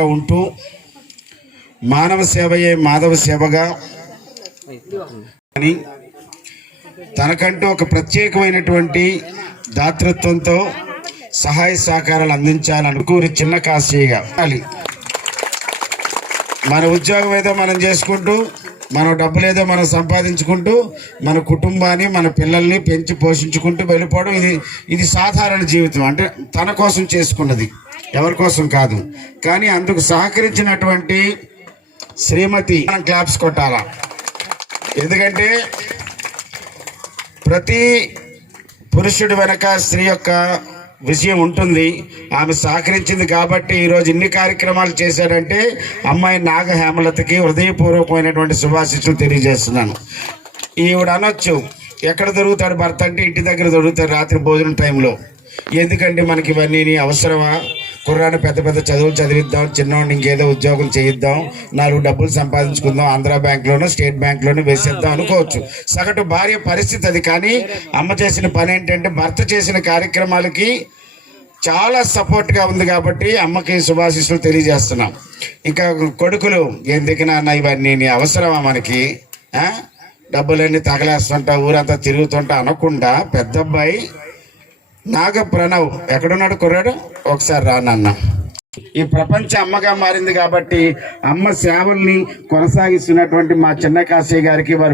ఉంటూ మానవ సేవయే మాధవ సేవగా అని తనకంటూ ఒక ప్రత్యేకమైనటువంటి దాతృత్వంతో సహాయ సహకారాలు అందించాలనుకూరి చిన్న కాశీగా మన ఉద్యోగం ఏదో మనం చేసుకుంటూ మన డబ్బులు ఏదో మనం సంపాదించుకుంటూ మన కుటుంబాన్ని మన పిల్లల్ని పెంచి పోషించుకుంటూ వెళ్ళిపోవడం ఇది సాధారణ జీవితం. అంటే తన కోసం చేసుకున్నది, ఎవరి కోసం కాదు. కానీ అందుకు సహకరించినటువంటి శ్రీమతి మనం క్లాప్స్ కొట్టాలా. ఎందుకంటే ప్రతి పురుషుడి వెనక స్త్రీ యొక్క విషయం ఉంటుంది. ఆమె సహకరించింది కాబట్టి ఈరోజు ఇన్ని కార్యక్రమాలు చేశాడంటే అమ్మాయి నాగ హేమలతకి హృదయపూర్వకమైనటువంటి శుభాశిస్సులు తెలియజేస్తున్నాను. ఈవిడ అనొచ్చు, ఎక్కడ దొరుకుతాడు భర్త అంటే ఇంటి దగ్గర దొరుకుతాడు రాత్రి భోజనం టైంలో. ఎందుకంటే మనకి ఇవన్నీ అవసరమా? కుర్రాన్ని పెద్ద పెద్ద చదువులు చదివిద్దాం, చిన్నవాడిని ఇంకేదో ఉద్యోగం చేయిద్దాం, 4 డబ్బులు సంపాదించుకుందాం, ఆంధ్ర బ్యాంక్లోనో స్టేట్ బ్యాంక్లోనో వేసేద్దాం అనుకోవచ్చు. సగటు భార్య పరిస్థితి అది. కానీ అమ్మ చేసిన పని ఏంటంటే భర్త చేసిన కార్యక్రమాలకి చాలా సపోర్ట్గా ఉంది కాబట్టి అమ్మకి శుభాశీస్సులు తెలియజేస్తున్నాం. ఇంకా కొడుకులు ఎందుకు నాన్న ఇవన్నీ అవసరమా మనకి, డబ్బులన్నీ తగలేస్తుంటా ఊరంతా తిరుగుతుంటా అనకుండా పెద్ద అబ్బాయి నాగ ప్రణవ్ ఎక్కడున్నాడు కుర్రాడు, ఒకసారి రానన్న. ఈ ప్రపంచ అమ్మగా మారింది కాబట్టి అమ్మ సేవల్ని కొనసాగిస్తున్నటువంటి మా చిన్న కాశీ గారికి వారి